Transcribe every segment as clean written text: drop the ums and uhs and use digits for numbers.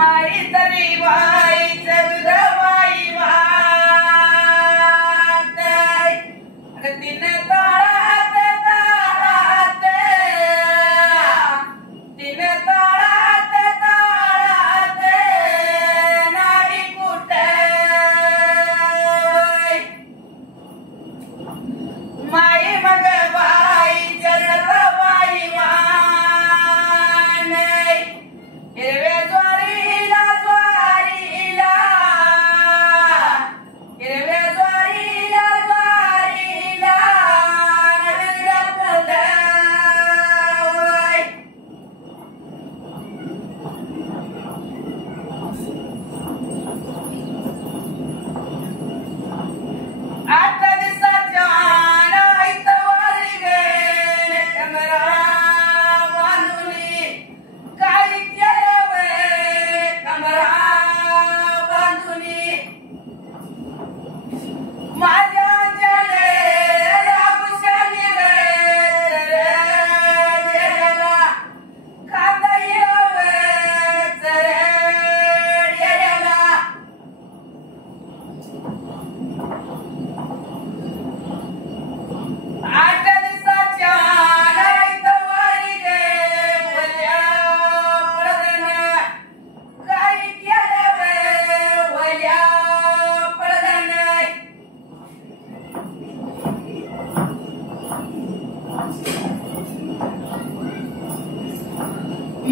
माई तरी बाई जगदबाई वाट तीन ताळात ताळात तीन ताळात ताळात नाही कुठे माई मग बाई जगदबाई वाट हिरव्या ज्वारीला ज्वारीला हिरव्या ज्वारीला ज्वारीला नवीन फुलवय आठ दिवसाच्या आईतवारी गे कमरा बांधुनी काय केलं वे कमरा बांधुनी माझ्या जले राबुशाने गे देला खाता येवे चरेला आठ दिवसाच्या आईतवारी गे वल्या पडदन काय केलं वे वल्या पडदन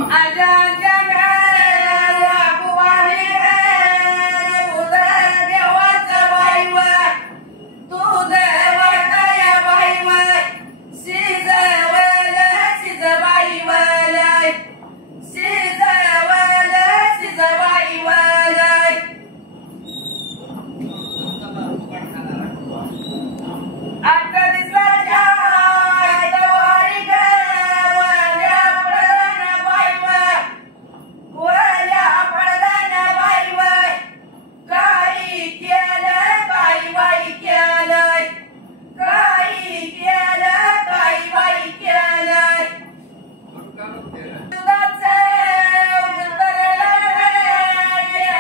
माझ्या जगाला बुवानी दूध देवाचं बाईवर दूध वाटाया बाईवर शिजवल शिजबाईवर शिजवल शिजबाईवर आठ दिवसाच्या आईतवारी गे वल्या पडदन बाईवर वल्या पडदन बाईवर काही केलं काही बाई केलंय काही केलं काही बाई केलंय दुधाचं उतरलं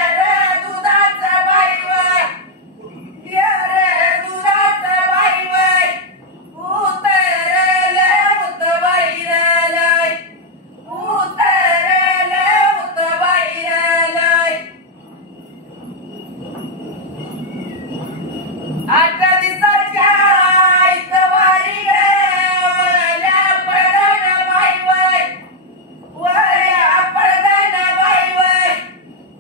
रे दुधाचं बाईवर रे दुधाचं बाईवर उतरलं उतबाईरलय उतरलं उतबाईरलय आठ दिवसाच्या आईतवारी गे वल्या पडदन बाईवर वल्या पडदन बाईवर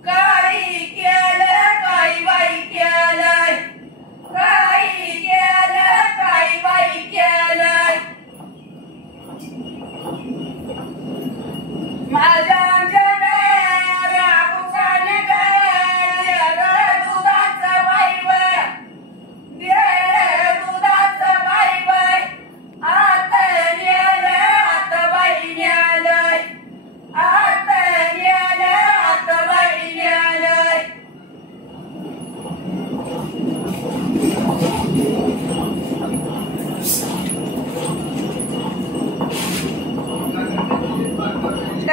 काही केलं काही बाई केलंय काही केलं काही बाई केलंय माझ्या जगाला बुकाने गे दुधाचं बाईवर दुधाचं बाईवर आत नेलं आत बाई नेलंय आत नेलं आत बाई नेलंय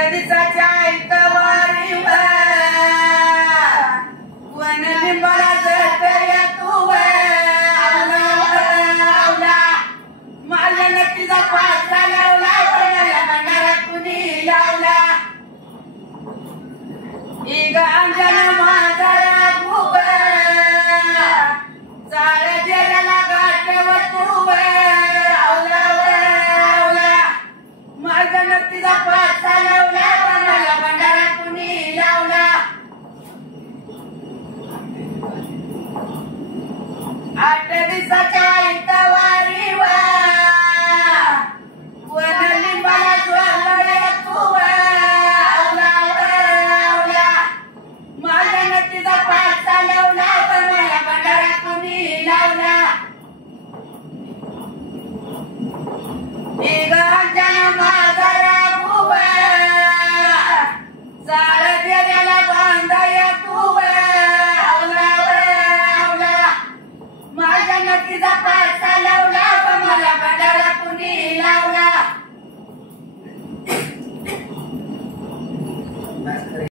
दिवसाच्या आईतवारीवर वन लिंबाला जटया तू आवला माझ्या नक्कीचा पासा लावला मला भंडारा कुणी लावला इग अंजन माझा खूप चाळ जेला गाठव तू आवला माझ्या नक्कीचा पासा लावला मला भंडारा कुणी लावला आठ दिवसाच्या आईतवारीवर वन लिंबाला ज्वाला तू आवला माझ्या नक्कीचा पासा लावला मला भंडारा कुणी लावला इग अंजन माझा चाळ देण्याला बांधाया तू आवला माझ्या नक्कीचा पासा लावला मला भंडारा कुणी लावला